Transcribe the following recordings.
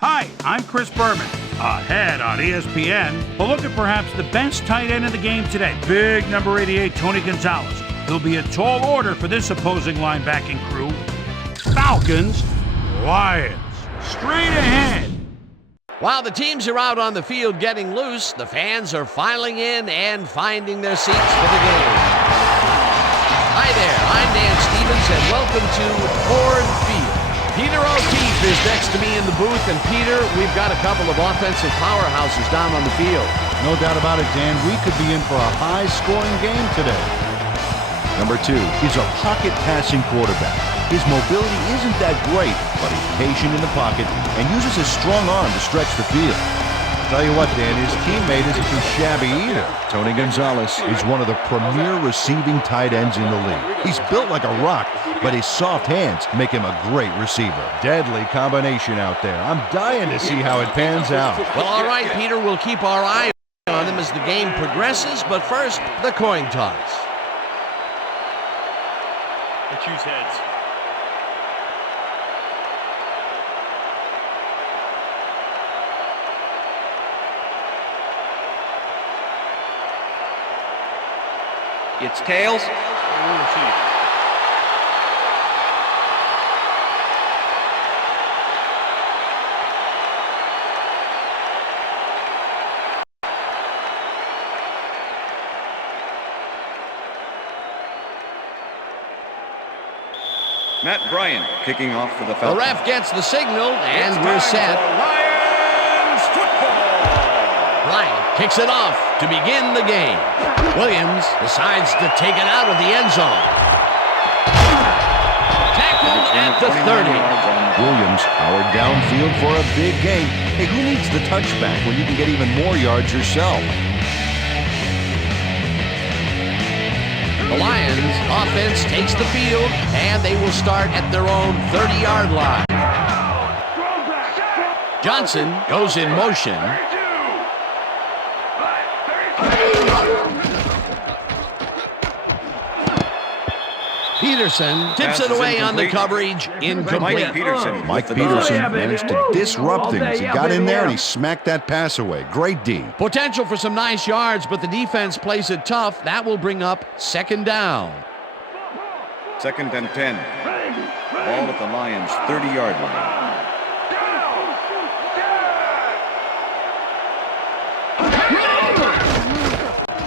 Hi, I'm Chris Berman. Ahead on ESPN, a look at perhaps the best tight end in the game today. Big number 88, Tony Gonzalez. He'll be a tall order for this opposing linebacking crew. Falcons, Lions. Straight ahead. While the teams are out on the field getting loose, the fans are filing in and finding their seats for the game. Hi there, I'm Dan Stevens, and welcome to Ford Field. Peter O'Keefe is next to me in the booth, and Peter, we've got a couple of offensive powerhouses down on the field. No doubt about it, Dan. We could be in for a high-scoring game today. Number 2, he's a pocket-passing quarterback. His mobility isn't that great, but he's patient in the pocket and uses his strong arm to stretch the field. Tell you what, Dan, his teammate isn't too shabby either. Tony Gonzalez is one of the premier receiving tight ends in the league. He's built like a rock, but his soft hands make him a great receiver. Deadly combination out there. I'm dying to see how it pans out. Well, all right, Peter, we'll keep our eye on him as the game progresses, but first, the coin toss. I choose heads. It's tails. Matt Bryant kicking off for the Falcons. The ref gets the signal, and we're set. Lions football. Bryant kicks it off to begin the game. Williams decides to take it out of the end zone. Tackled at the 30. Williams powered downfield for a big gain. Hey, who needs the touchback when you can get even more yards yourself? The Lions offense takes the field, and they will start at their own 30-yard line. Johnson goes in motion. Peterson tips it away on the coverage. Incomplete. Mike Peterson managed to disrupt things. He got in there and he smacked that pass away. Great D. Potential for some nice yards, but the defense plays it tough. That will bring up second down. 2nd and 10. Ball at the Lions' 30-yard line.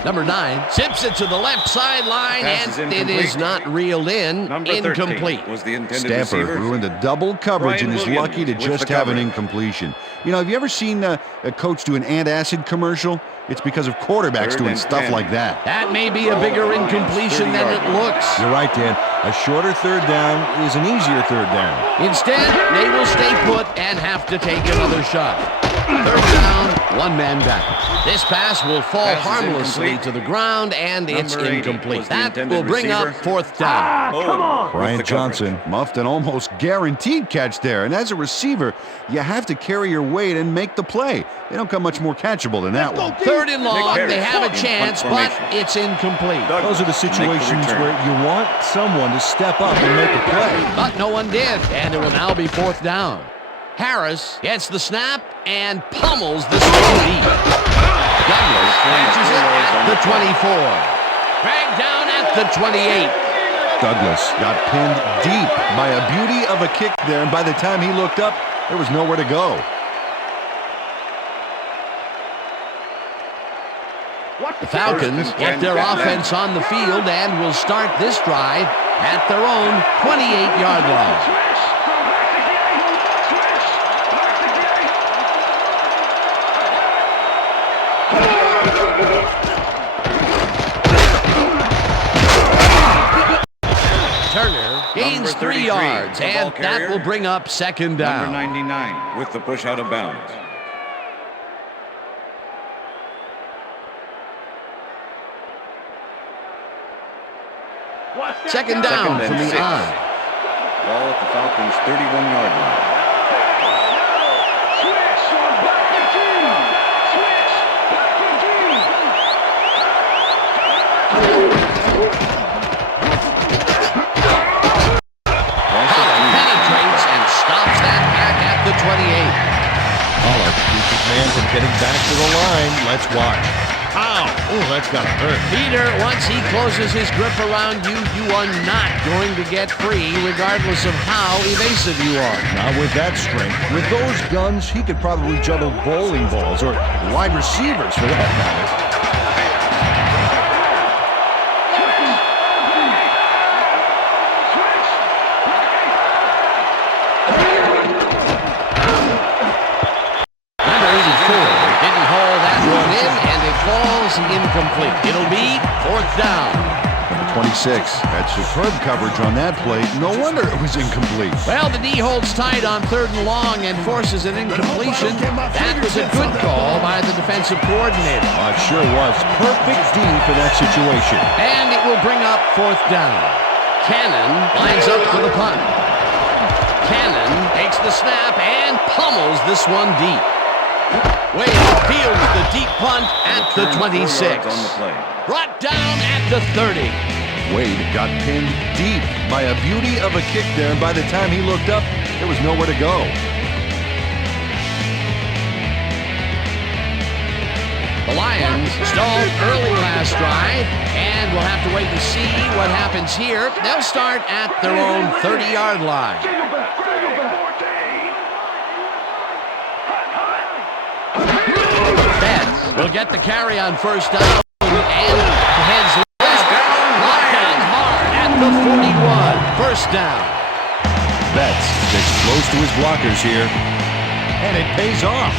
Number 9 tips it to the left sideline, and it is not reeled in. Number Incomplete. Was the intended Stamper receiver. threw into double coverage Brian and is Williams lucky to with just the have an coverage. incompletion. You know, have you ever seen a coach do an antacid commercial? It's because of quarterbacks 3rd doing and stuff 10. like that. That may be a bigger incompletion than it looks. You're right, Dan. A shorter third down is an easier third down. Instead, they will stay put and have to take another shot. 3rd down, one man back. This pass will fall Pass is harmlessly incomplete. to the ground, and it's Number 80 incomplete. was the That intended will bring up receiver. 4th down. Brian Johnson muffed an almost guaranteed catch there. And as a receiver, you have to carry your weight and make the play. They don't come much more catchable than that one. 3rd and long, Nick they Harris have a in chance, punt but formation. it's incomplete. Those are the situations where you want someone to step up and make a play. But no one did, and it will now be 4th down. Harris gets the snap and pummels the safety. Douglas catches it at the 24. Dragged down at the 28. Douglas got pinned deep by a beauty of a kick there, and by the time he looked up, there was nowhere to go. The Falcons get their offense on the field and will start this drive at their own 28-yard line. Turner gains 3 yards, the ball and that carrier. will bring up second down. Number 99 with the push out of bounds. Second down Second and from the 6. eye. Ball at the Falcons' 31-yard line. Penetrates and stops that back at the 28. Pollard keeps his man from getting back to the line. Let's watch. Ow! Oh, that's gotta hurt. Peter, once he closes his grip around you, you are not going to get free, regardless of how evasive you are. Not with that strength. With those guns, he could probably juggle bowling balls or wide receivers for that matter. Incomplete. It'll be 4th down. 26. That's superb coverage on that play. No wonder it was incomplete. Well, the D holds tight on 3rd and long and forces an incompletion. That was a good call by the defensive coordinator. It sure was. Perfect D for that situation. And it will bring up 4th down. Cannon lines up for the punt. Cannon takes the snap and pummels this one deep. Wade fields the deep punt at the 26. Brought down at the 30. Wade got pinned deep by a beauty of a kick there, and by the time he looked up, there was nowhere to go. The Lions stalled early last drive, and we'll have to wait to see what happens here. They'll start at their own 30-yard line. Will get the carry on 1st down and heads left. Locked down hard at the 41. 1st down. Betts sticks close to his blockers here, and it pays off.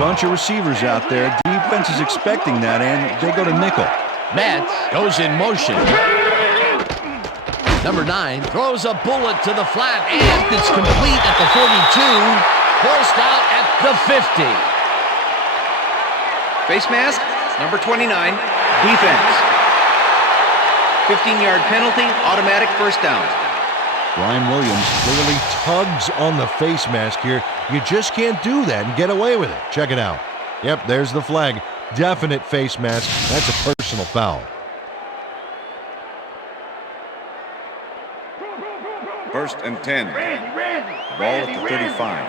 Bunch of receivers out there. Defense is expecting that, and they go to nickel. Betts goes in motion. Number 9 throws a bullet to the flat, and it's complete at the 42. Forced out at the 50. Face mask, number 29, defense. 15-yard penalty, automatic 1st down. Brian Williams clearly tugs on the face mask here. You just can't do that and get away with it. Check it out. Yep, there's the flag. Definite face mask. That's a personal foul. 1st and 10. Ball at the 35.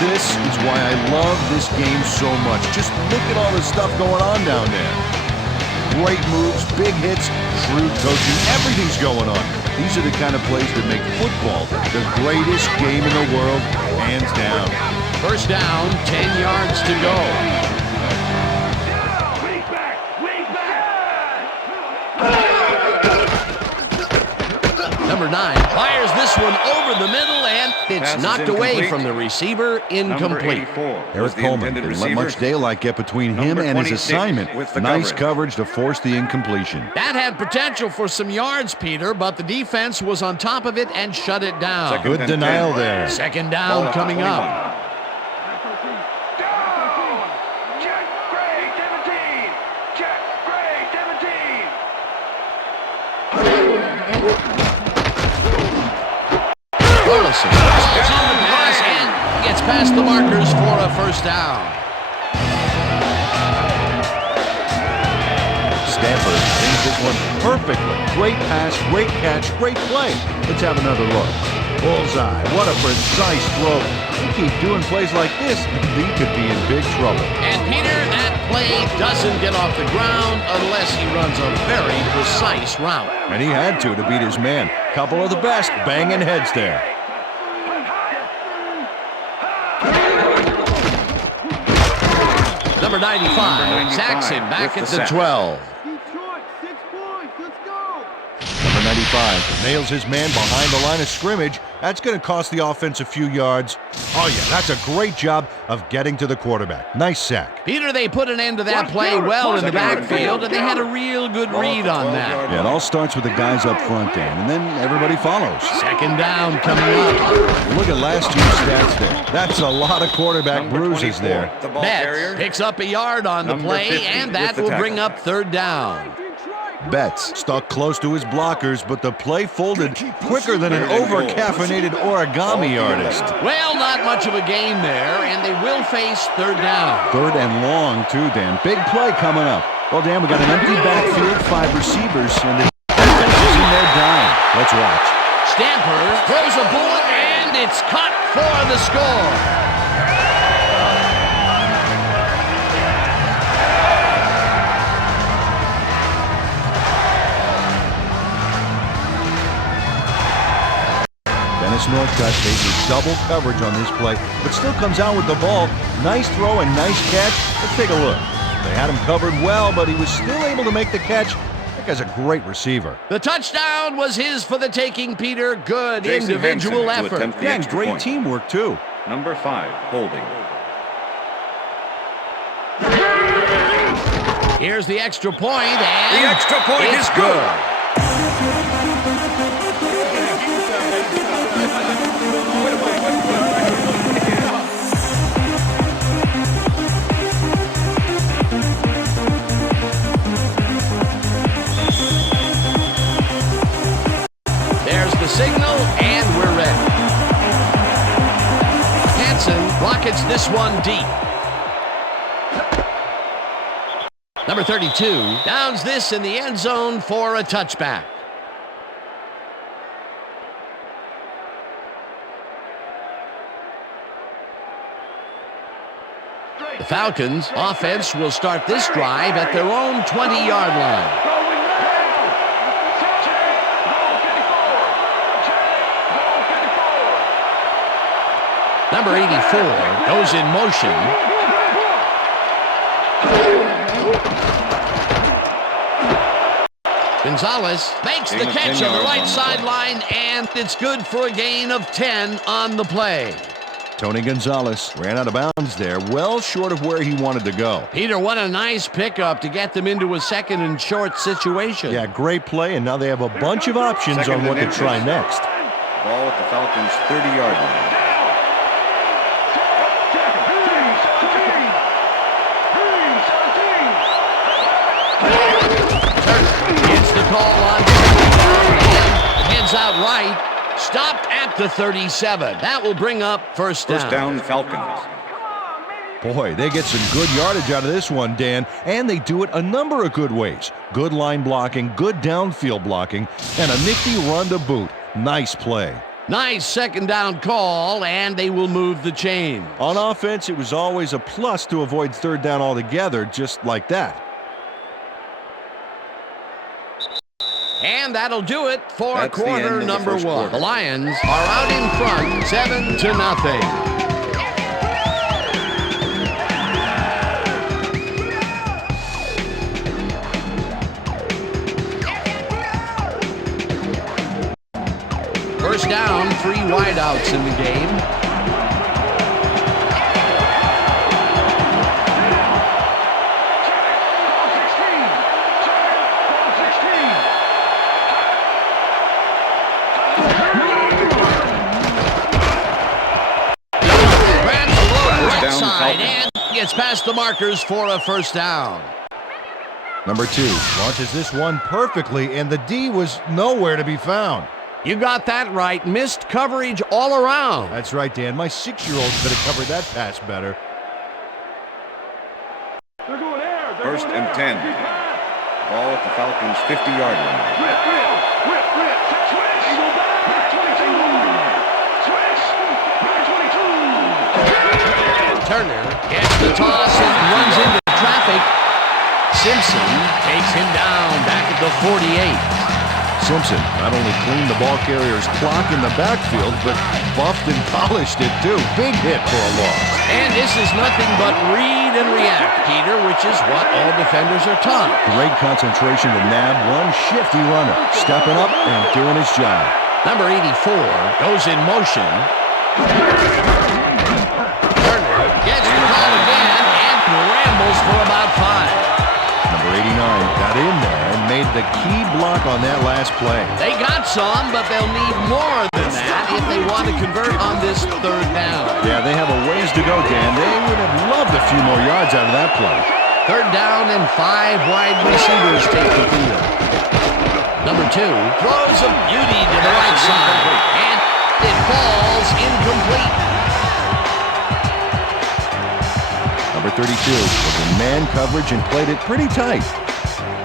This is why I love this game so much. Just look at all the stuff going on down there. Great moves, big hits, shrewd coaching, everything's going on. These are the kind of plays that make football the greatest game in the world, hands down. 1st down, 10 yards to go. Number 9 fires this one over the middle, and it's knocked away from the receiver. Incomplete. Eric Coleman didn't let much daylight get between him and his assignment. Nice coverage to force the incompletion. That had potential for some yards, Peter, but the defense was on top of it and shut it down. Good denial there. 2nd down coming up. Burleson starts on the pass and gets past the markers for a 1st down. Stanford reads this one perfectly. Great pass, great catch, great play. Let's have another look. Bullseye. What a precise throw. We keep doing plays like this, he could be in big trouble. And Peter, that play doesn't get off the ground unless he runs a very precise route. And he had to beat his man. Couple of the best banging heads there. Number 95, Saxon back at the 12. Number 95 nails his man behind the line of scrimmage. That's going to cost the offense a few yards. Oh, yeah, that's a great job of getting to the quarterback. Nice sack. Peter, they put an end to that play well in the backfield, and they had a real good read on that. Yeah, it all starts with the guys up front, Dan, and then everybody follows. Second down coming up. Look at last year's stats there. That's a lot of quarterback bruises there. Betts picks up a yard on the play, and that will bring up third down. Betts stuck close to his blockers, but the play folded quicker than an over-caffeinated origami artist. Well, not much of a gain there, and they will face third down. Third and long, too, Dan. Big play coming up. Well, Dan, we got an empty backfield, 5 receivers, and the defense is in their dime. Let's watch. Stamper throws a bullet, and it's caught for the score. Northcutt faces double coverage on this play, but still comes out with the ball. Nice throw and nice catch. Let's take a look. They had him covered well, but he was still able to make the catch. That guy's a great receiver. The touchdown was his for the taking, Peter. Good individual effort. Yeah, and great teamwork, too. Number 5, holding. Here's the extra point, and the extra point is good. Signal, and we're ready. Hansen rockets this one deep. Number 32 downs this in the end zone for a touchback. The Falcons offense will start this drive at their own 20-yard line. Number 84 goes in motion. Gonzalez makes the catch on the right sideline, and it's good for a gain of 10 on the play. Tony Gonzalez ran out of bounds there, well short of where he wanted to go. Peter, what a nice pickup to get them into a second and short situation. Yeah, great play, and now they have a bunch of options on what to try next. Ball at the Falcons' 30-yard line. Call on and heads out right, stopped at the 37. That will bring up first down. First down, Falcons. Boy, they get some good yardage out of this one, Dan, and they do it a number of good ways. Good line blocking, good downfield blocking, and a nifty run to boot. Nice play. Nice second down call, and they will move the chain. On offense, it was always a plus to avoid third down altogether, just like that. And that'll do it for quarter number 1. The Lions are out in front, 7-0. First down, 3 wideouts in the game. And gets past the markers for a first down. Number 2 launches this one perfectly, and the D was nowhere to be found. You got that right. Missed coverage all around. That's right, Dan. My 6-year-old could have covered that pass better. First and 10. Ball at the Falcons' 50-yard line. Turner gets the toss and runs into traffic. Simpson takes him down back at the 48. Simpson not only cleaned the ball carrier's clock in the backfield, but buffed and polished it too. Big hit for a loss. And this is nothing but read and react, Peter, which is what all defenders are taught. Great concentration to nab one shifty runner, stepping up and doing his job. Number 84 goes in motion. Turner gets the call again and rambles for about 5. Number 89 got in there and made the key block on that last play. They got some, but they'll need more than that if they want to convert on this third down. Yeah, they have a ways to go, Dan. They would have loved a few more yards out of that play. Third down and 5 wide receivers take the field. Number 2 throws a beauty to the right side, and it falls incomplete. Number 32 was in man coverage and played it pretty tight.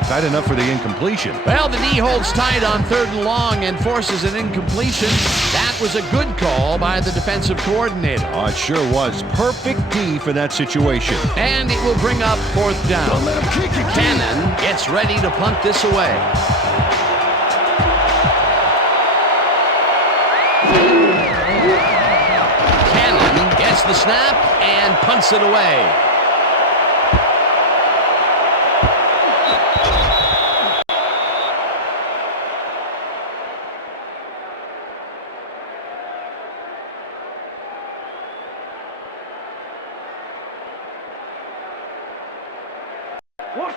Tight enough for the incompletion. Well, the D holds tight on 3rd and long and forces an incompletion. That was a good call by the defensive coordinator. Oh, it sure was. Perfect D for that situation. And it will bring up 4th down. Cannon gets ready to punt this away. Cannon gets the snap and punts it away.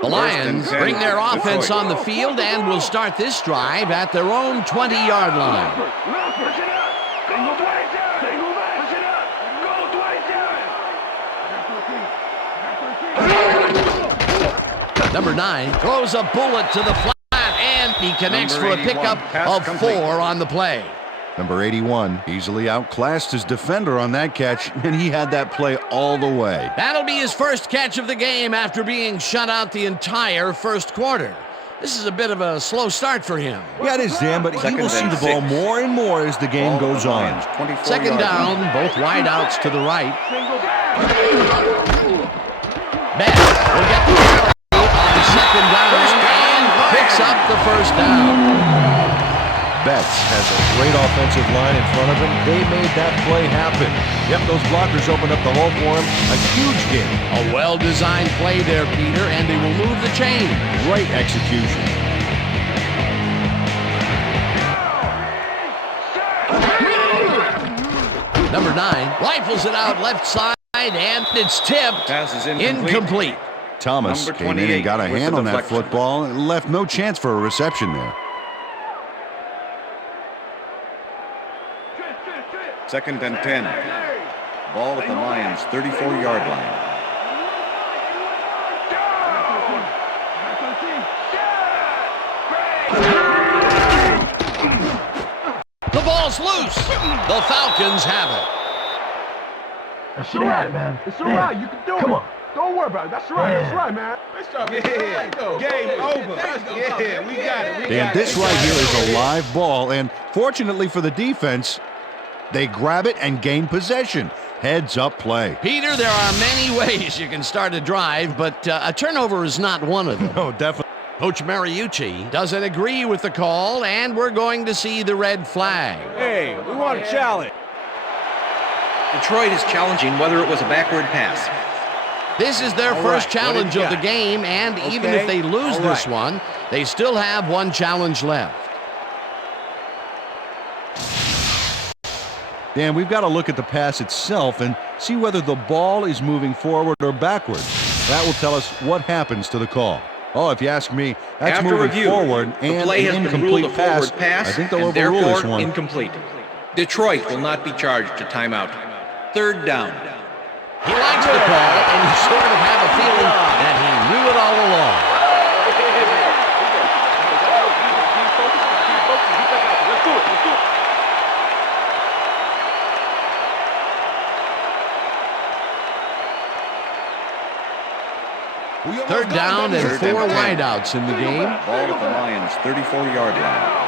The Lions bring their offense on the field and will start this drive at their own 20-yard line. Number 9 throws a bullet to the flat, and he connects for a pickup of 4 on the play. Number 81 easily outclassed his defender on that catch, and he had that play all the way. That'll be his first catch of the game after being shut out the entire first quarter. This is a bit of a slow start for him. Yeah, it is, Dan, but he will see the ball more and more as the game goes on. Second down, both wideouts to the right. Beck will get the carry on second down and picks up the first down. Betts has a great offensive line in front of him. They made that play happen. Yep, those blockers opened up the hole for him. A huge game. A well-designed play there, Peter, and they will move the chain. Great execution. Number 9 rifles it out left side, and it's tipped. Pass is incomplete. Thomas came in and got a hand on that football and left no chance for a reception there. 2nd and 10. Ball at the Lions' 34-yard line. The ball's loose. The Falcons have it. That's all right, man. It's all right. You can do it. Come on. Don't worry about it. That's right. That's right, man. Game over. Yeah, we got it. And this right here is a live ball, and fortunately for the defense, they grab it and gain possession. Heads-up play. Peter, there are many ways you can start a drive, but a turnover is not one of them. Oh, definitely. Coach Mariucci doesn't agree with the call, and we're going to see the red flag. Hey, we want a challenge. Detroit is challenging whether it was a backward pass. This is their first challenge of the game, and even if they lose this one, they still have one challenge left. Dan, we've got to look at the pass itself and see whether the ball is moving forward or backward. That will tell us what happens to the call. Oh, if you ask me, that's After moving review, forward the and play has an been ruled incomplete a forward pass, I think they'll and overrule this therefore one. incomplete. Detroit will not be charged to timeout. 3rd down. He likes the call, and you sort of have a feeling that he knew it all along. Third down and 4 wideouts in the game. Ball at the Lions' 34-yard line.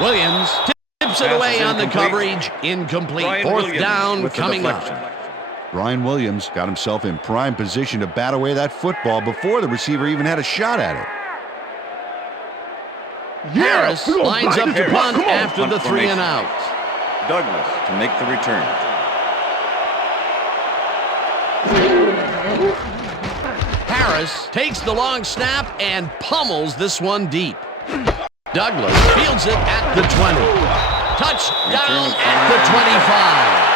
Williams tips it away on the coverage. Incomplete. Brian 4th Williams down with the coming up. deflection. Brian Williams got himself in prime position to bat away that football before the receiver even had a shot at it. Harris lines up to punt after the 3 and out. Douglas to make the return. Harris takes the long snap and pummels this one deep. Douglas fields it at the 20. Touchdown at the 25.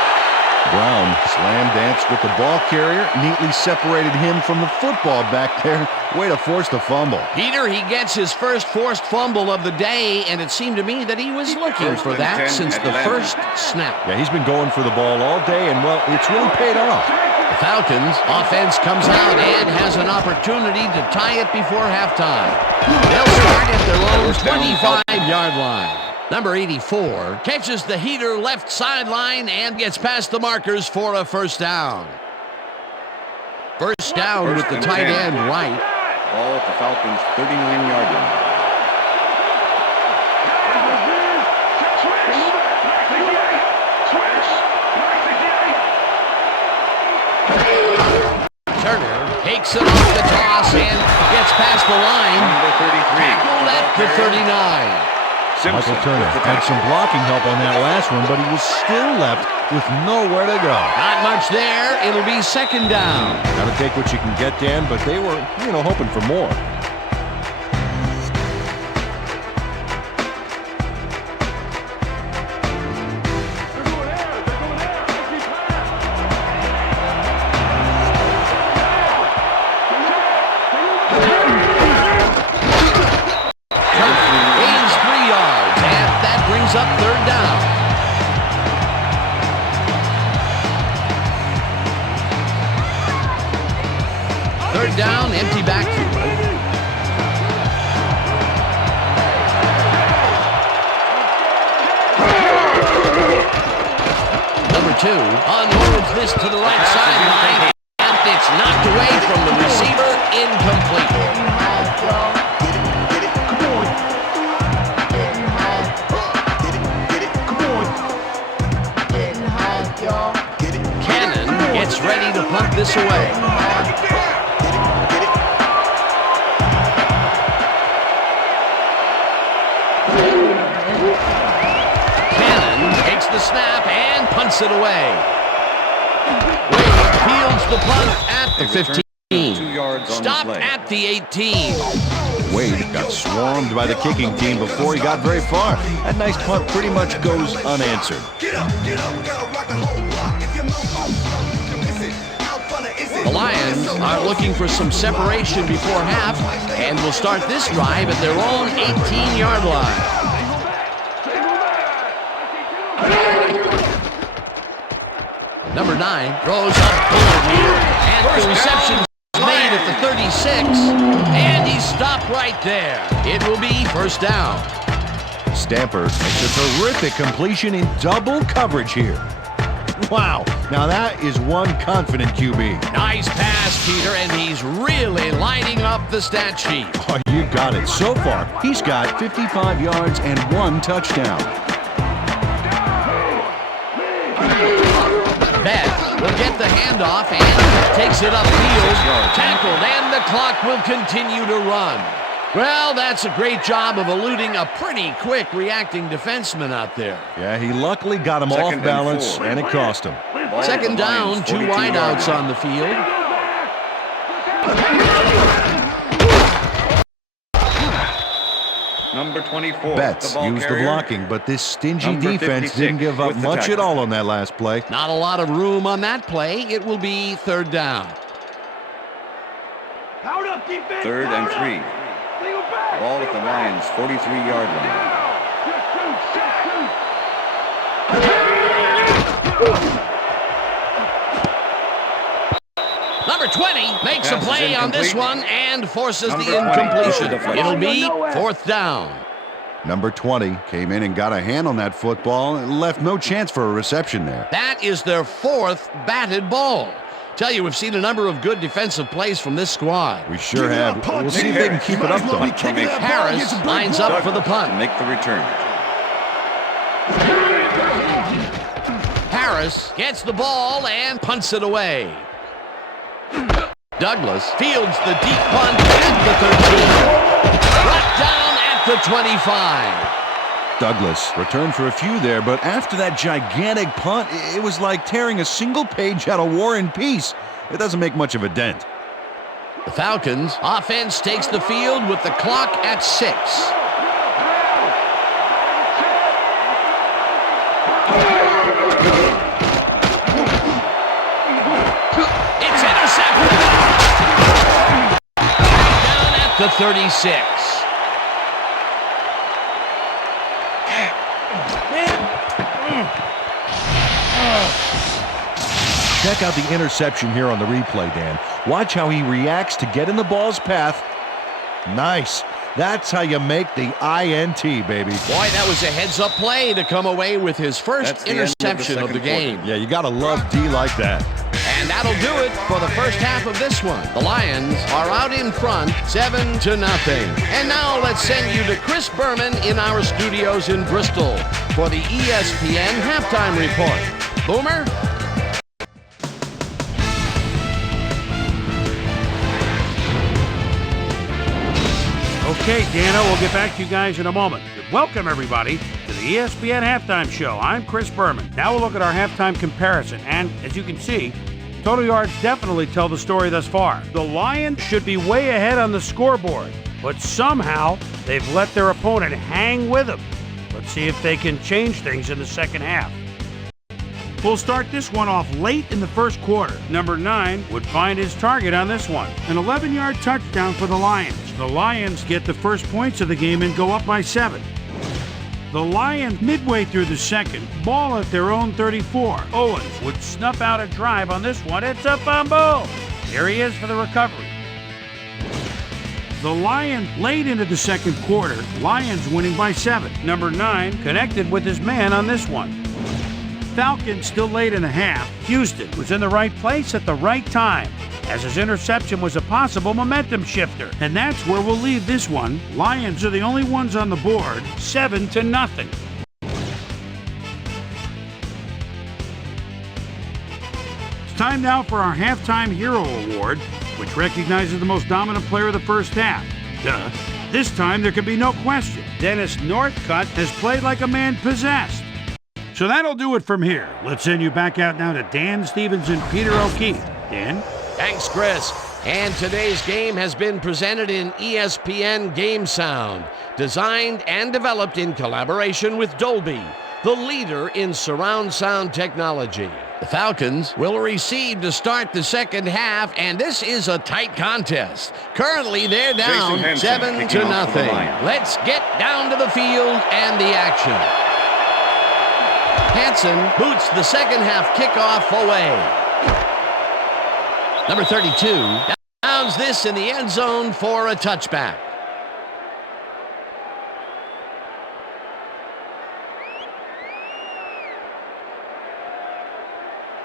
Brown slam danced with the ball carrier, neatly separated him from the football back there. Way to force the fumble. Peter, he gets his first forced fumble of the day, and it seemed to me that he was looking for that since the first snap. Yeah, he's been going for the ball all day, and, well, it's really paid off. The Falcons offense comes out and has an opportunity to tie it before halftime. They'll start at their own 25-yard line. Number 84 catches the heater left sideline and gets past the markers for a first down. First down with the tight end right. Ball at the Falcons' 39-yard line. Turner takes it off the toss and gets past the line. Number 33. Tackled at the 39. Michael Turner had some blocking help on that last one, but he was still left with nowhere to go. Not much there. It'll be second down. Got to take what you can get, Dan, but they were, hoping for more. Up third down. Third down, empty backfield. Number 2 unloads this to the right sideline, and it's knocked away from the receiver, incomplete. Ready to punt this away. Cannon takes the snap and punts it away. Wade fields the punt at the 15. 2 yards on Stopped the play. at the 18. Wade got swarmed by the kicking team before he got very far. That nice punt pretty much goes unanswered. The Lions are looking for some separation before half and will start this drive at their own 18-yard line. Number 9 throws up forward here, and the reception made at the 36, and he stopped right there. It will be first down. Stamper makes a terrific completion in double coverage here. Wow, now that is one confident QB. Nice pass, Peter, and he's really lighting up the stat sheet. Oh, you got it. So far, he's got 55 yards and 1 touchdown. Beth will get the handoff and takes it upfield. Tackled, and the clock will continue to run. Well, that's a great job of eluding a pretty quick reacting defenseman out there. Yeah, he luckily got him off balance, and it cost him. Second down, 2 wideouts on the field. Number 24. Betts used the blocking, but this stingy defense didn't give up much at all on that last play. Not a lot of room on that play. It will be third down. Third and 3. Ball at the Lions' 43-yard line. Number 20 makes a play on this one and forces the incompletion. It'll be fourth down. Number 20 came in and got a hand on that football and left no chance for a reception there. That is their 4th batted ball. Tell you, we've seen a number of good defensive plays from this squad. We sure have. We'll see if they can keep it up, though. Harris lines up for the punt. Make the return. Harris Morris gets the ball and punts it away. Douglas fields the deep punt at the 13. Brought down at the 25. Douglas returned for a few there, but after that gigantic punt, it was like tearing a single page out of War and Peace. It doesn't make much of a dent. The Falcons offense takes the field with the clock at 6. It's intercepted. Down at the 36. Check out the interception here on the replay, Dan. Watch how he reacts to get in the ball's path. Nice. That's how you make the INT, baby. Boy, that was a heads-up play to come away with his first interception of the game. Yeah, you got to love D like that. And that'll do it for the first half of this one. The Lions are out in front, 7-0. And now let's send you to Chris Berman in our studios in Bristol for the ESPN Halftime Report. Boomer? Okay, Dano, we'll get back to you guys in a moment. Welcome, everybody, to the ESPN Halftime Show. I'm Chris Berman. Now we'll look at our halftime comparison. And as you can see, total yards definitely tell the story thus far. The Lions should be way ahead on the scoreboard, but somehow they've let their opponent hang with them. Let's see if they can change things in the second half. We'll start this one off late in the first quarter. Number 9 would find his target on this one. An 11-yard touchdown for the Lions. The Lions get the first points of the game and go up by 7. The Lions, midway through the second, ball at their own 34. Owens would snuff out a drive on this one. It's a fumble. Here he is for the recovery. The Lions, late into the second quarter, Lions winning by 7. Number 9 connected with his man on this one. Falcons still late in the half. Houston was in the right place at the right time, as his interception was a possible momentum shifter. And that's where we'll leave this one. Lions are the only ones on the board, 7-0. It's time now for our Halftime Hero Award, which recognizes the most dominant player of the first half. Duh. This time there can be no question. Dennis Northcutt has played like a man possessed. So that'll do it from here. Let's send you back out now to Dan Stevens and Peter O'Keefe. Dan? Thanks, Chris. And today's game has been presented in ESPN Game Sound, designed and developed in collaboration with Dolby, the leader in surround sound technology. The Falcons will receive to start the second half, and this is a tight contest. Currently, they're down 7-0. Let's get down to the field and the action. Hansen boots the second half kickoff away. Number 32 downs this in the end zone for a touchback.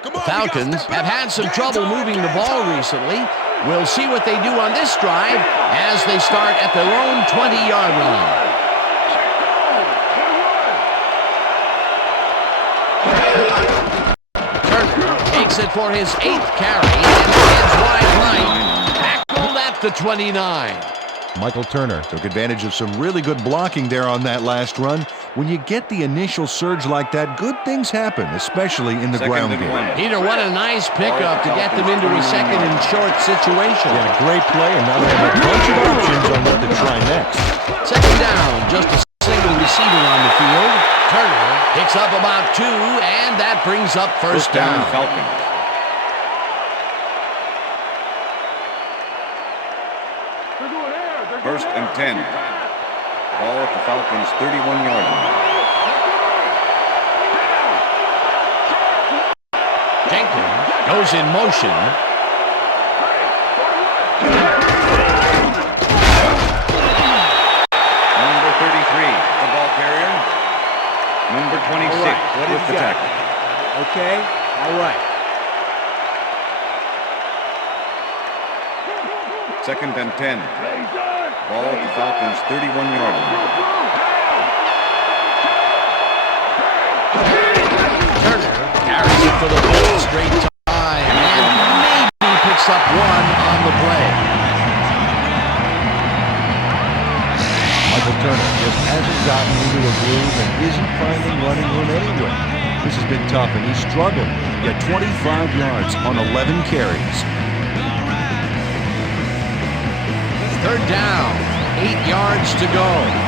The Falcons have had some trouble moving the ball recently. We'll see what they do on this drive as they start at their own 20-yard line. Takes it for his 8th carry and heads wide right. Tackled at the 29. Michael Turner took advantage of some really good blocking there on that last run. When you get the initial surge like that, good things happen, especially in the ground game. Peter, what a nice pickup to get them into a second and short situation. Yeah, great play, and now they have a bunch of options on what to try next. Second down, just a single receiver on the field. Turner picks up about 2, and that brings up first down. Falcons. First and 10. Ball at the Falcons' 31-yard line. Jenkins goes in motion. Number 33, the ball carrier. Number 26 with the tackle. Okay, all right. Second and 10. Ball at the Falcons' 31-yard line. Turner carries it for the ball straight time, and maybe picks up one on the play. Michael Turner just hasn't gotten into a groove and isn't finding running room anywhere. This has been tough, and he's struggled. Yet 25 yards on 11 carries. Third down, 8 yards to go.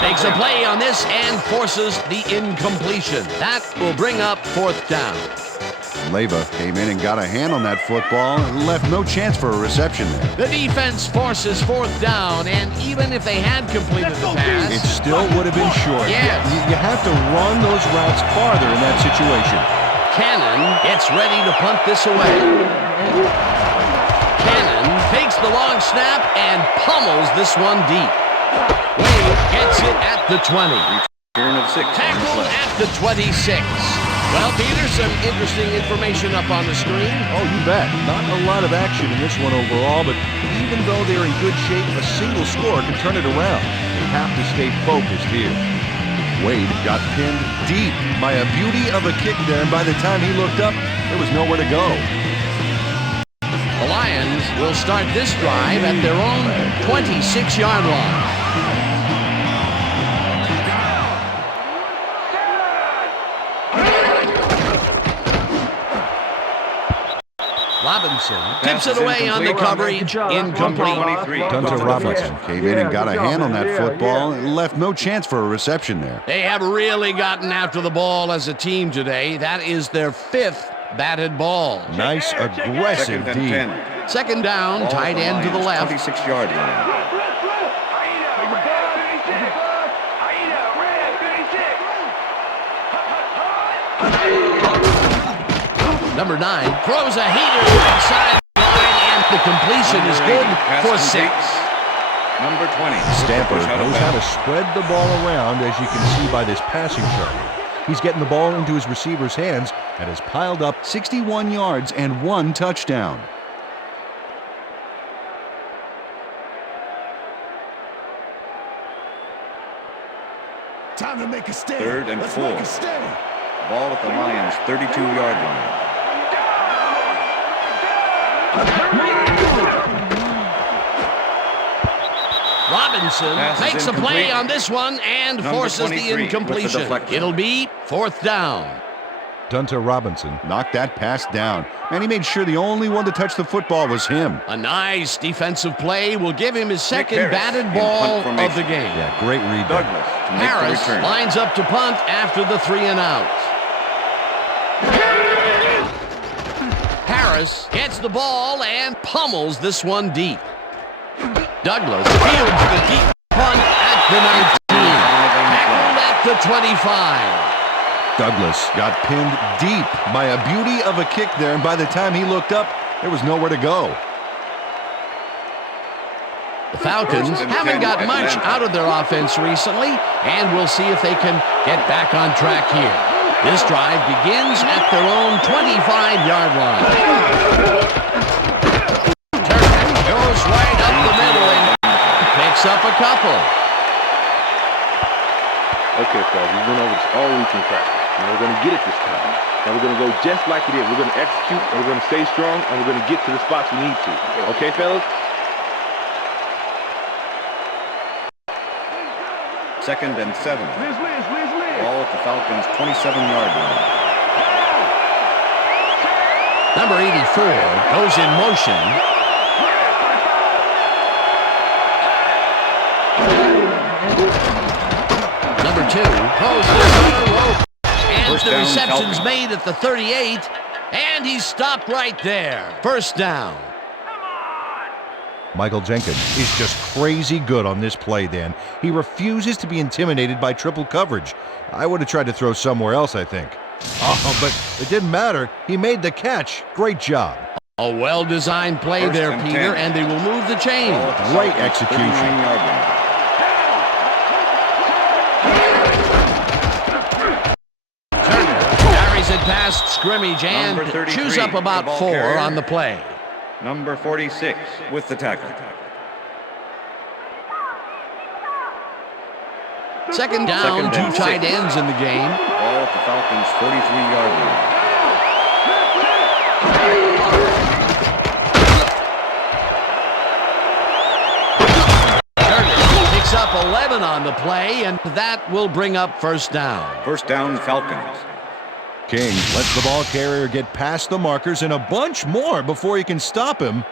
Makes a play on this and forces the incompletion. That will bring up fourth down. Leyva came in and got a hand on that football and left no chance for a reception there. The defense forces fourth down, and even if they had completed the pass, it still would have been short. Yes. You have to run those routes farther in that situation. Cannon gets ready to punt this away. Cannon takes the long snap and pummels this one deep. Wade gets it at the 20. Return of 6. Tackled at the 26. Well, Peter, some interesting information up on the screen. Oh, you bet. Not a lot of action in this one overall, but even though they're in good shape, a single score can turn it around. They have to stay focused here. Wade got pinned deep by a beauty of a kick there, and by the time he looked up, there was nowhere to go. The Lions will start this drive at their own 26-yard line. Robinson tips it away on the coverage. Incomplete. Dunter Robinson came in and got a hand on that football and left no chance for a reception there. They have really gotten after the ball as a team today. That is their 5th batted ball. Nice, aggressive D. Second down, tight end to the left. 26-yard line. Number 9 throws a heater right sideline, and the completion is good for 6. Number 20. Stamper knows how to spread the ball around, as you can see by this passing chart. He's getting the ball into his receiver's hands and has piled up 61 yards and 1 touchdown. Time to make a stand. 3rd and 4. Make a stand. Ball at the Lions' 32-yard line. Robinson makes a play on this one and forces the incompletion. It'll be fourth down. Dunter Robinson knocked that pass down, and he made sure the only one to touch the football was him. A nice defensive play will give him his second batted ball of the game. Yeah, great read there. Harris lines up to punt after the 3 and out. Harris gets the ball and pummels this one deep. Douglas fields the deep punt at the 19. Tackled at the 25. Douglas got pinned deep by a beauty of a kick there, and by the time he looked up, there was nowhere to go. The Falcons haven't got much out of their offense recently, and we'll see if they can get back on track here. This drive begins at their own 25-yard line. Turner goes right up the middle and picks up a couple. Okay, fellas, we went over this all week in practice. Now we're going to get it this time. Now we're going to go just like it is. We're going to execute, and we're going to stay strong, and we're going to get to the spots we need to. Okay, fellas? 2nd and 7. Ball at the Falcons' 27-yard line. Number 84 goes in motion. Number 2 throws the rope. And the reception's made at the 38. And he's stopped right there. First down. Michael Jenkins is just crazy good on this play, Dan. He refuses to be intimidated by triple coverage. I would have tried to throw somewhere else, I think. Oh, but it didn't matter. He made the catch. Great job. A well-designed play there, Peter, and they will move the chain. Great execution. Turner carries it past scrimmage and Number 33, chews up about the ball 4 carrier. on the play. Number 46 with the tackle. Second down, Second and 2 tight 6. ends in the game. Ball at the Falcons' 43-yard line. Picks up 11 on the play, and that will bring up first down. First down, Falcons. King lets the ball carrier get past the markers and a bunch more before he can stop him.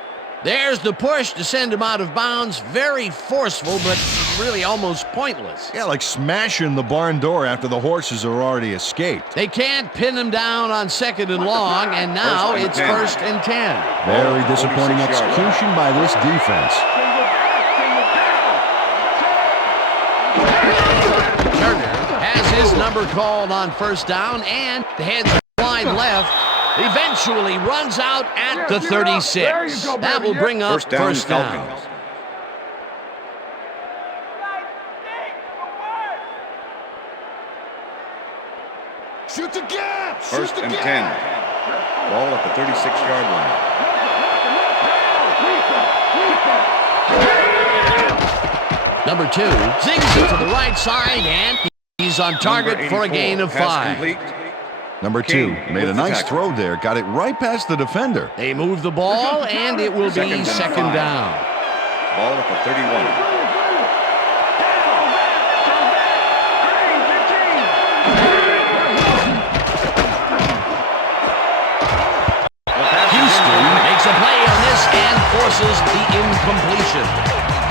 There's the push to send him out of bounds. Very forceful, but really almost pointless. Yeah, like smashing the barn door after the horses are already escaped. They can't pin him down on 2nd and long, and now it's 1st and 10. Very disappointing 46 yard execution by this defense. Turner has his number called on first down, and the heads wide left. Eventually runs out at the 36. That will bring up first down. Falcons. Shoot the gap! First and 10. Ball at the 36-yard line. Number 2 zings it to the right side, and he's on target for a gain of 5. Complete. Number 2 King made a with the nice tackle. throw there. Got it right past the defender. They move the ball, and it will be and 2nd 5. down. Ball at the 31. Houston makes a play on this and forces the incompletion.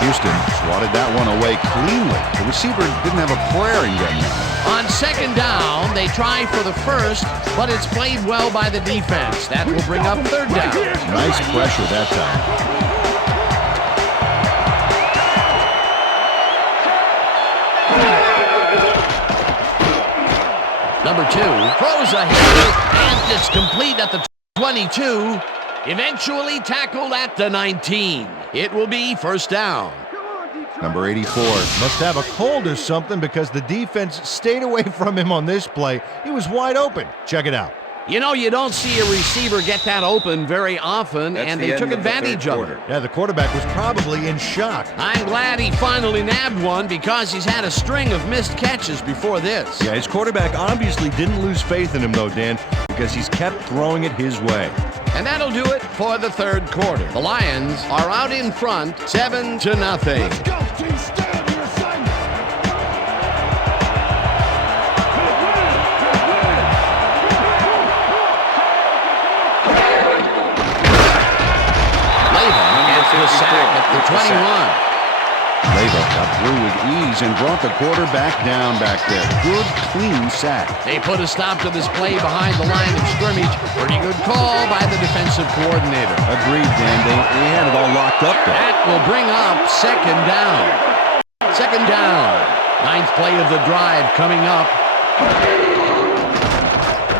Houston swatted that one away cleanly. The receiver didn't have a prayer in getting it. On 2nd down, they try for the first, but it's played well by the defense. That will bring up 3rd down. Nice pressure that time. Number 2 throws a hit, and it's complete at the 22. Eventually tackled at the 19. It will be first down. Number 84 must have a cold or something because the defense stayed away from him on this play. He was wide open. Check it out. You know, you don't see a receiver get that open very often, That's and the they end took of the advantage third of it. quarter. Yeah, the quarterback was probably in shock. I'm glad he finally nabbed one because he's had a string of missed catches before this. Yeah, his quarterback obviously didn't lose faith in him, though, Dan, because he's kept throwing it his way. And that'll do it for the 3rd quarter. The Lions are out in front, 7-0. Go, team, stay on your assignment! Leyva gets the sack at the 21. Leyva got through with ease and brought the quarterback down back there. Good, clean sack. They put a stop to this play behind the line of scrimmage. Pretty good call by the defensive coordinator. Agreed, Dan. They had it all locked up there. That will bring up 2nd down. 2nd down. 9th play of the drive coming up.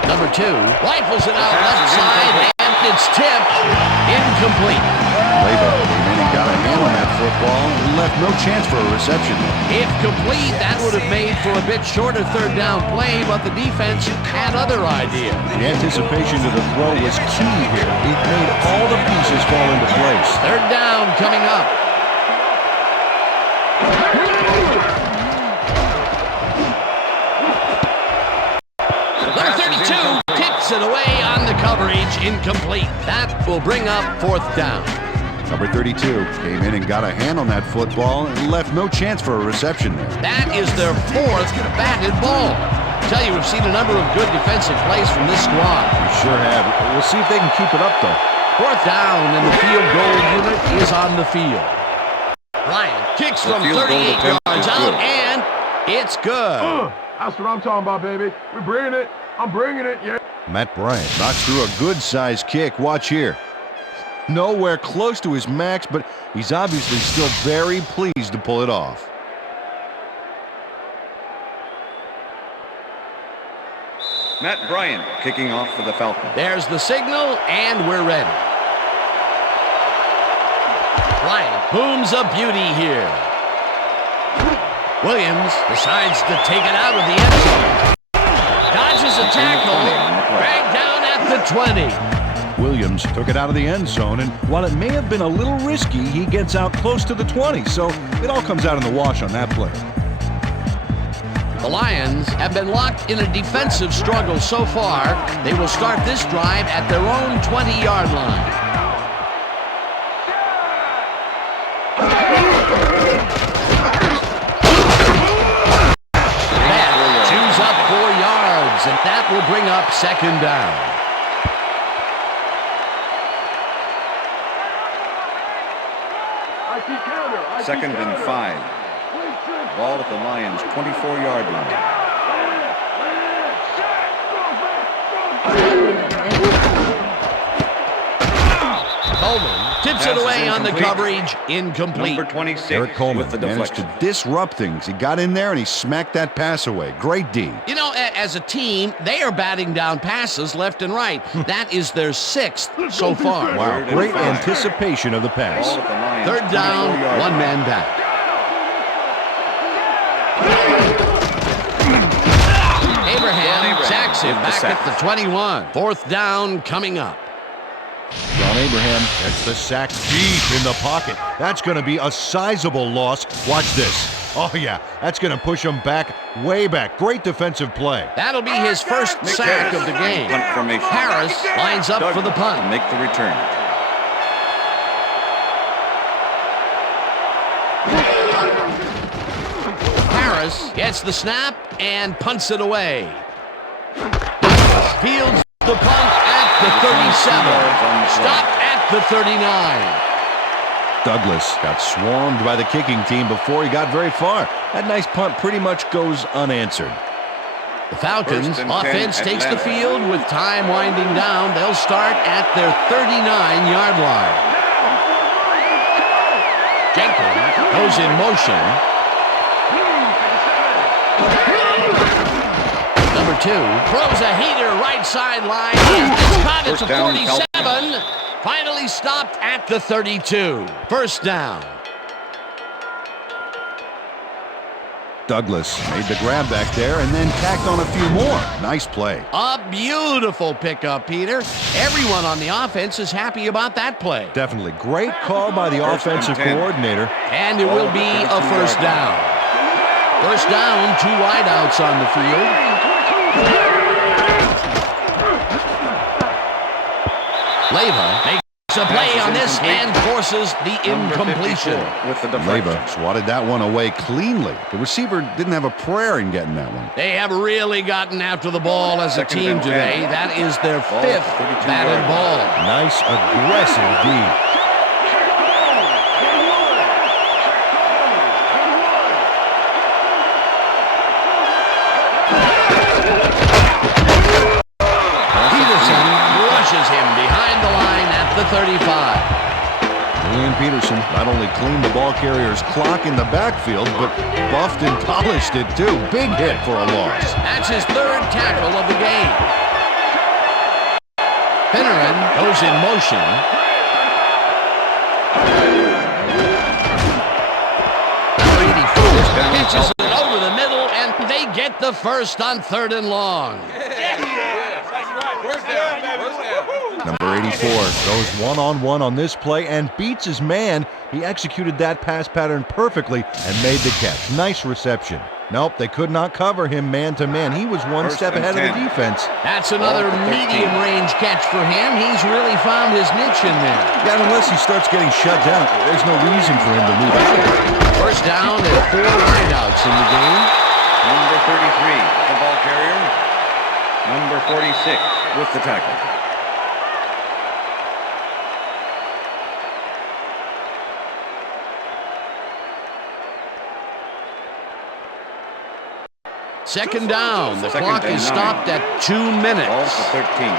Number 2 rifles it out left side, and it's tipped. Incomplete. Leyva came in and got a hand on that football and left no chance for a reception. If complete, that would have made for a bit shorter 3rd down play, but the defense had other ideas. The anticipation of the throw was key here. It made all the pieces fall into place. 3rd down coming up. Number 32 tips it away on the coverage. Incomplete. That will bring up 4th down. Number 32 came in and got a hand on that football and left no chance for a reception there. That is their 4th batted ball. I tell you, we've seen a number of good defensive plays from this squad. We sure have. We'll see if they can keep it up, though. 4th down, and the field goal unit is on the field. Ryan kicks from 38 yards out, and it's good. That's what I'm talking about, baby. We're bringing it. I'm bringing it, yeah. Matt Bryant knocks through a good-sized kick. Watch here. Nowhere close to his max, but he's obviously still very pleased to pull it off. Matt Bryant kicking off for the Falcons. There's the signal, and we're ready. Bryant booms a beauty here. Williams decides to take it out of the end zone. Dodges a tackle. Dragged down 20. Williams took it out of the end zone, and while it may have been a little risky, he gets out close to the 20, so it all comes out in the wash on that play. The Lions have been locked in a defensive struggle so far. They will start this drive at their own 20-yard line. That chews up 4 yards, and that will bring up second down. Second and 5. Ball at the Lions' 24-yard line. Coleman tips it away on the coverage. Incomplete. Number 26 Eric Coleman with the managed deflection. to disrupt things. He got in there and he smacked that pass away. Great D. You know, as a team, they are batting down passes left and right. That is their 6th so far. Wow, Third and great 5. anticipation of the pass. Ball at the Lions' Third down, 24-yard one line. man back. Abraham sacks him back at the 21. Fourth down coming up. John Abraham gets the sack deep in the pocket. That's going to be a sizable loss. Watch this. Oh, yeah, that's going to push him back, way back. Great defensive play. That'll be his first sack of the game. Punt formation. Harris lines up for the punt. Make the return. Harris gets the snap and punts it away. Fields the punt at the 37. Stopped at the 39. Douglas got swarmed by the kicking team before he got very far. That nice punt pretty much goes unanswered. The Falcons First and 10 offense takes the Atlanta. field with time winding down. They'll start at their 39-yard line. Jenkins goes in motion. Number 2 throws a heater right sideline. It's caught at the First down, 47. Finally stopped at the 32. First down. Douglas made the grab back there and then tacked on a few more. Nice play. A beautiful pickup, Peter. Everyone on the offense is happy about that play. Definitely. Great call by the First and offensive 10. coordinator. And it will be a first down. First down, 2 wideouts on the field. Leyva makes a play on this and forces the incompletion. With the deflection. Leyva swatted that one away cleanly. The receiver didn't have a prayer in getting that one. They have really gotten after the ball as a Second team and 10. today. That is their Ball 5th 32 batted yards. ball. Nice aggressive D. Peterson rushes him behind the line at the 35. Julian Peterson not only cleaned the ball carrier's clock in the backfield, but buffed and polished it too. Big hit for a loss. That's his 3rd tackle of the game. Finneran goes in motion. Pitches it over the middle, and they get the first on 3rd and long. Number 84 goes one-on-one on this play and beats his man. He executed that pass pattern perfectly and made the catch. Nice reception. Nope, they could not cover him man-to-man. He was one First step and ahead 10. of the defense. That's another Ball at the 13. medium-range catch for him. He's really found his niche in there. Yeah, unless he starts getting shut down, there's no reason for him to move out. First down and 4 wideouts in the game. Number 33, the ball carrier. Number 46 with the tackle. Second down. The Second clock and is 9. stopped at 2 minutes. Ball for 13.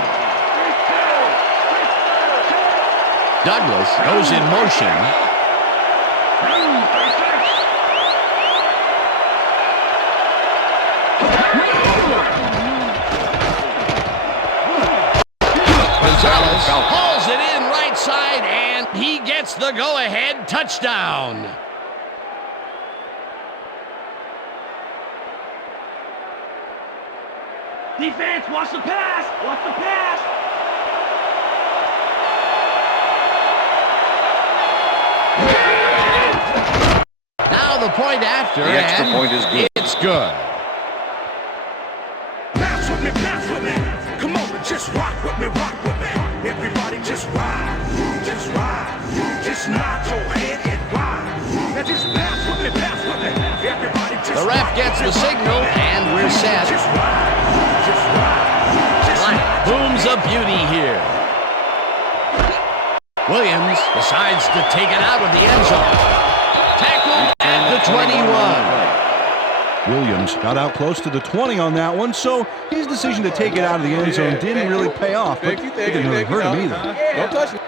Douglas goes in motion. Gonzalez hauls it in right side, and he gets the go-ahead touchdown. Defense, watch the pass! Watch the pass! point after, The extra and point is good. it's good. Bounce with me, come on, just rock with me, everybody just ride, just nod your head and ride, now just bounce with me, everybody just The ref gets the signal, and we're set. just ride, Booms a beauty here. Williams decides to take it out of the end zone. Tackled at the 21. Williams got out close to the 20 on that one, so his decision to take it out of the end zone didn't really pay off, but it didn't really hurt him either. Don't touch it.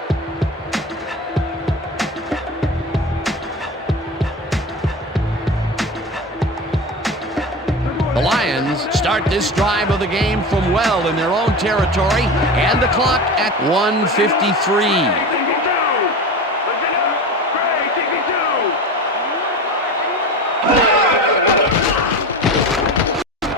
The Lions start this drive of the game from well in their own territory, and the clock at 1:53.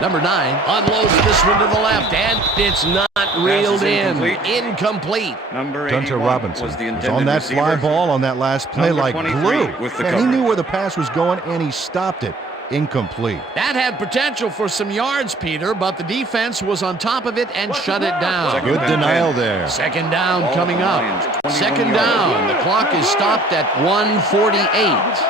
Number 9 unloads this one to the left, and it's not reeled in. Incomplete. Number Gunter 81 Robinson was the was intended on that receiver. fly ball on that last play Number like 23 glue. with the And he cover. knew where the pass was going, and he stopped it. Incomplete. That had potential for some yards, Peter, but the defense was on top of it and shut it down. Second Good and denial 10. there. Second down Ball coming at the up. Lions, 21 Second yards. down. The clock is stopped at 1:48.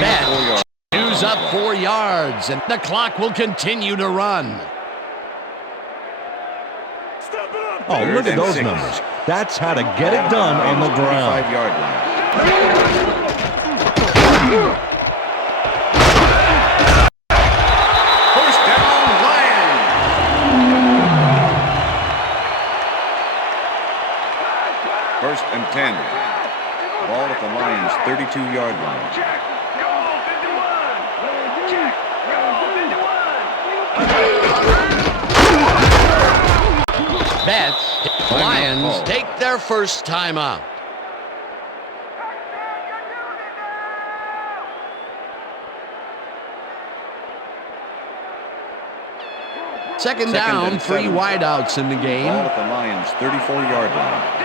That chews up 4 yards, and the clock will continue to run. Oh, look at those numbers. That's how to get it done on the ground. 5-yard line. First down, Lions. First and 10. Ball at the Lions' 32-yard line. Bets. The Lions take their first time out. Second down, and 3 7. wideouts in the game. Ball at the Lions' 34-yard line.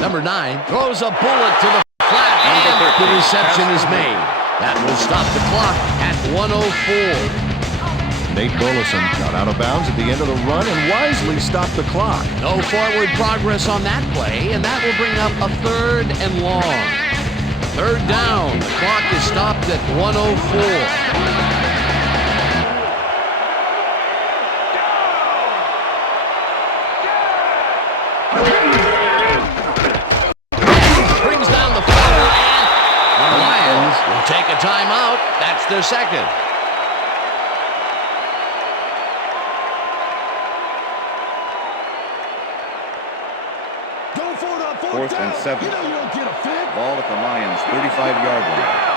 Number 9 throws a bullet to the flat, and the reception is made. That will stop the clock at 1:04. Nate Burleson got out of bounds at the end of the run and wisely stopped the clock. No forward progress on that play, and that will bring up a 3rd and long. Third down. The clock is stopped at 1:04. Brings down the fumble, and the Lions will take a timeout. That's their second. Fourth and 7. Ball at the Lions' 35-yard line.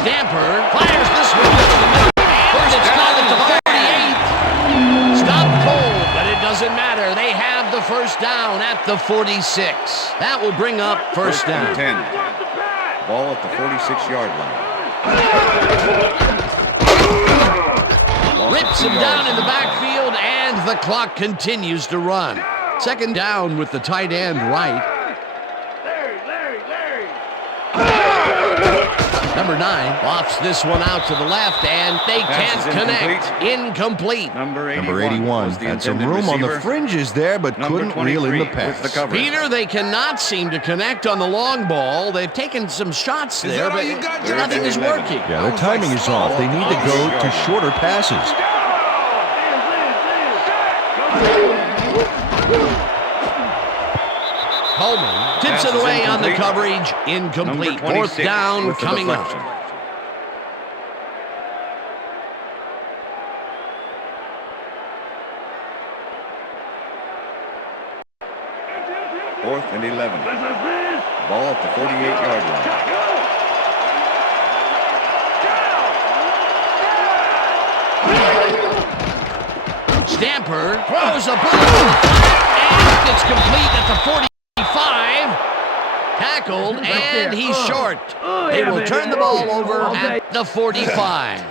Stamper fires this one to the middle. First it's down at the 48. Stopped cold, but it doesn't matter. They have the first down at the 46. That will bring up first down. 10. Ball at the 46-yard line. Rips him down in the backfield, and the clock continues to run. Second down with the tight end right. Number 9 lofts this one out to the left, and they Pass can't is connect. Incomplete. Number 81, Number 81 was the had some intended room on the receiver. fringes there, but Number couldn't reel in the 23 with the pass. coverage. Peter, they cannot seem to connect on the long ball. They've taken some shots there, but nothing is working. Yeah, their timing is off. They need to go to shorter passes. Coleman tips it away on the coverage. Incomplete. Number Fourth 26 down with the coming deflection. up. Fourth and 11. Ball at the 48-yard line. Stamper throws a ball, and it's complete at the 45. Tackled, and he's short. They will turn the ball over at the 45.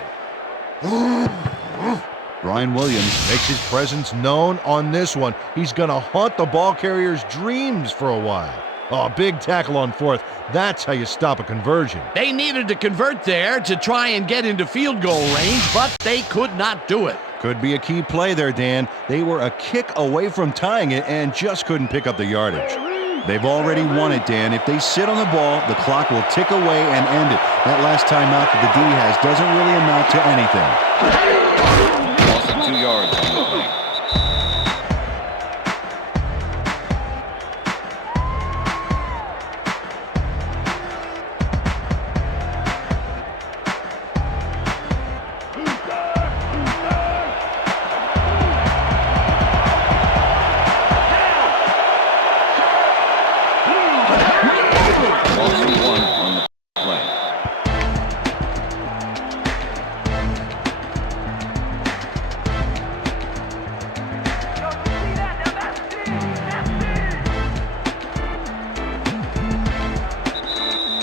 Brian Williams makes his presence known on this one. He's going to haunt the ball carrier's dreams for a while. Oh, big tackle on fourth. That's how you stop a conversion. They needed to convert there to try and get into field goal range, but they could not do it. Could be a key play there, Dan. They were a kick away from tying it and just couldn't pick up the yardage. They've already won it, Dan. If they sit on the ball, the clock will tick away and end it. That last timeout that the D has doesn't really amount to anything. Loss of 2 yards on the play. Loss of 1 on the play.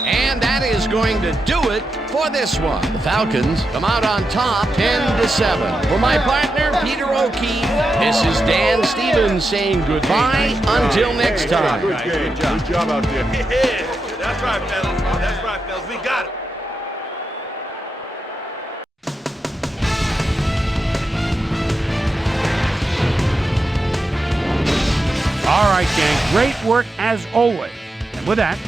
And that is going to do it for this one. The Falcons come out on top 10-7. For my partner, Peter O'Keefe, this is Dan Stevens saying goodbye until next time. Good job out there. Yeah, that's right, fellas. That's right, fellas. We got it. All right, gang, great work as always. And with that,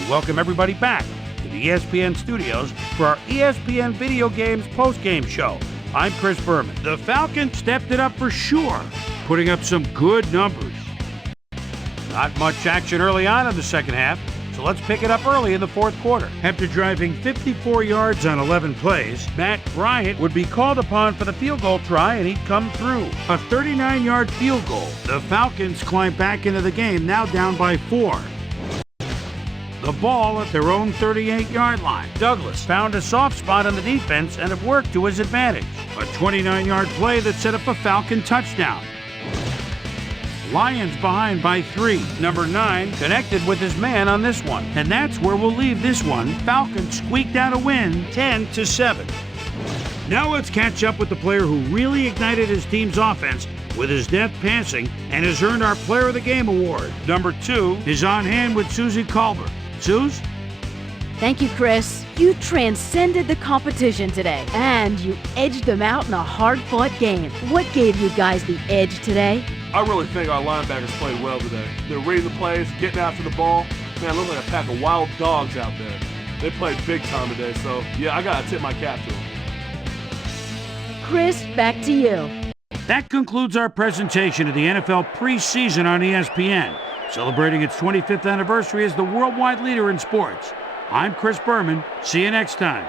we welcome everybody back to the ESPN studios for our ESPN Video Games post-game show. I'm Chris Berman. The Falcons stepped it up for sure, putting up some good numbers. Not much action early on in the second half, so let's pick it up early in the fourth quarter. After driving 54 yards on 11 plays, Matt Bryant would be called upon for the field goal try, and he'd come through. A 39-yard field goal. The Falcons climb back into the game, now down by 4. The ball at their own 38-yard line. Douglas found a soft spot on the defense and it worked to his advantage. A 29-yard play that set up a Falcon touchdown. Lions behind by 3. Number 9 connected with his man on this one. And that's where we'll leave this one. Falcons squeaked out a win, 10-7. Now let's catch up with the player who really ignited his team's offense with his deft passing and has earned our Player of the Game award. Number 2 is on hand with Susie Culver. Suze? Thank you, Chris. You transcended the competition today, and you edged them out in a hard-fought game. What gave you guys the edge today? I really think our linebackers played well today. They're reading the plays, getting after the ball. Man, look like a pack of wild dogs out there. They played big time today, so yeah, I gotta tip my cap to them. Chris, back to you. That concludes our presentation of the NFL preseason on ESPN, celebrating its 25th anniversary as the worldwide leader in sports. I'm Chris Berman. See you next time.